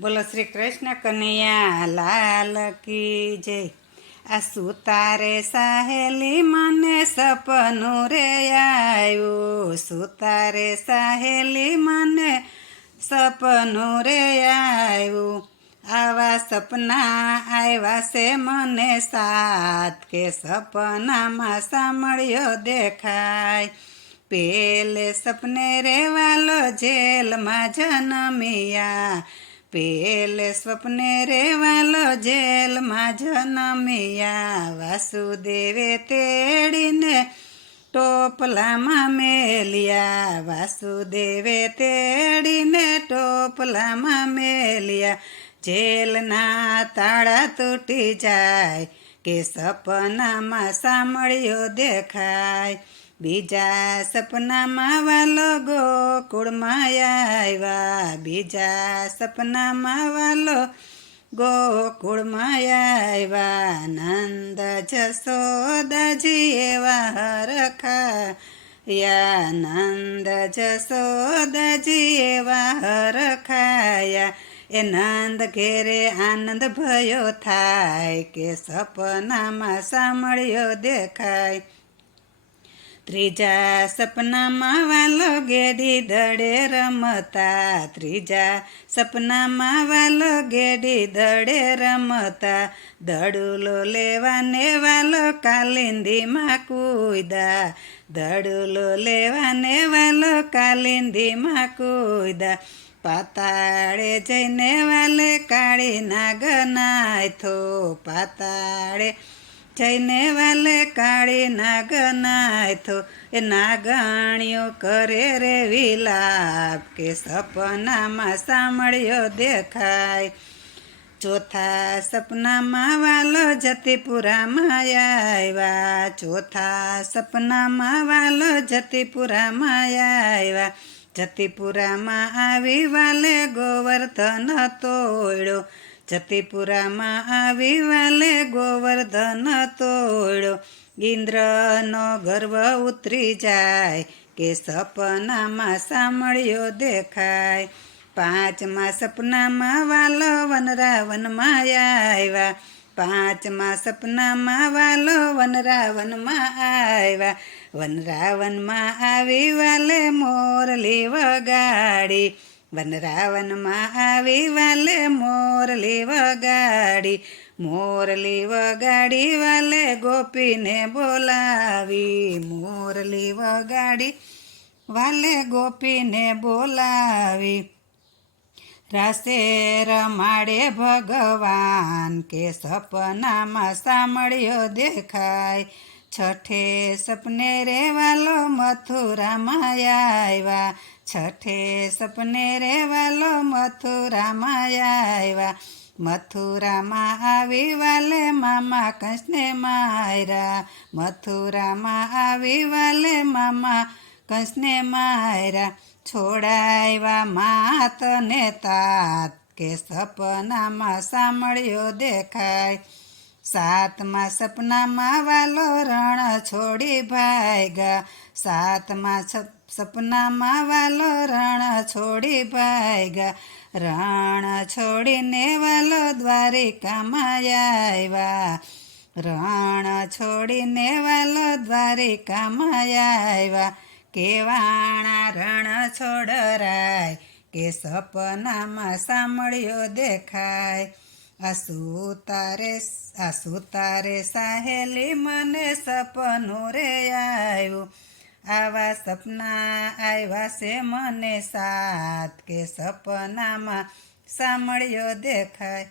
બોલો શ્રી કૃષ્ણ કનૈયા, લાલ કી જય. આ સુતારે સાહેલી મને સપનું રે આવ્યું સુતારે સાહેલી મને સપનું રે આવ્યું આવા સપના આવ્યા છે મને સાત કે સપનામાં સાંભળ્યો દેખાય. પેલે સપને રેવાલો જેલમાં જનમિયા. પેલે સ્વપ્ને રેવાલો જેલમાં જનમિયા. વાસુદેવે તેડીને ટોપલામાં મેલિયા. વાસુદેવે તેડીને ટોપલામાં મેલિયા. જેલના તાળા તૂટી જાય કે સપનામાં સાંભળ્યો દેખાય. બીજા સપનામાં વાલો ગોકુળમાં આવ્યા. બીજા સપનામાં વાલો ગોકુળમાં આવ્યા. નંદ જસોદાજી એવા હરખાયા નંદ જસોદાજી એવા હરખાયા એ નંદ ઘેરે આનંદ ભયો થાય કે સપનામાં સાંભળ્યો દેખાય. ત્રીજા સપનામાં વાલો ગેડી દડે રમતા. ત્રીજા સપનામાં વાલો ગેડી દડે રમતા. દડુલો લેવાને વાલો કાલિંદીમાં કૂદા દડુલો લેવાને વાલો કાલિંદીમાં કૂદા પાતાળે જઈને વાલે કાળી નાગ નાથો પાતાળે જઈને વાલે કાળી નાગ નાથો એ નાગણીઓ કરે રે વિલાપ કે સપનામાં સાંભળ્યો દેખાય. ચોથા સપનામાં વાલો જતીપુરામાં આવ્યા. ચોથા સપનામાં વાલો જતીપુરામાં આવ્યા. જતીપુરામાં આવી વાલે ગોવર્ધન તોડ્યો. જતીપુરામાં આવી વાલે ગોવર્ધન તોડ્યો ઇન્દ્રનો ગર્વ ઉતરી જાય કે સપનામાં સાંભળ્યો દેખાય. પાંચમા સપનામાં વાલો વનરાવનમાં આવ્યા. પાંચમા સપનામાં વાલો વનરાવનમાં આવ્યા. વનરાવનમાં આવી વાલે મોરલી વગાડી વનરાવનમાં આવી વાલે મોરલી વગાડી મોરલી વગાડી વાલે ગોપીને બોલાવી મોરલી વગાડી વાલે ગોપીને બોલાવી રાસે રમાડે ભગવાન કે સપનામાં સાંભળ્યો દેખાય છઠે સપને રે વાલો મથુરામાં આવ્યા છઠે સપને રે વાલો મથુરામાં આવ્યા મથુરામાં આવી વાલે મામા કંસને માર્યા મથુરામાં આવી વાલે મામા કંસને માયરા. છોડાવ્યા માત ને તાત કે સપનામાં સાંભળ્યો દેખાય. સાતમાં સપનામાં વાલો રણ છોડી ભાગ્યા સાતમાં સપનામાં વાલો રણ છોડી ભાગ્યા રણ છોડીને દ્વારિકામાં આવ્યા રણ છોડીને વાલો દ્વારિકામાં આવ્યા કેવાણા રણ છોડરાય, કે સપનામાં સાંભળ્યો દેખાય. આસુ તારે આસુ તારે સાહેલી મને સપનું રે આવ્યું આવા સપના આવ્યા છે મને સાત કે સપનામાં સાંભળ્યો દેખાય.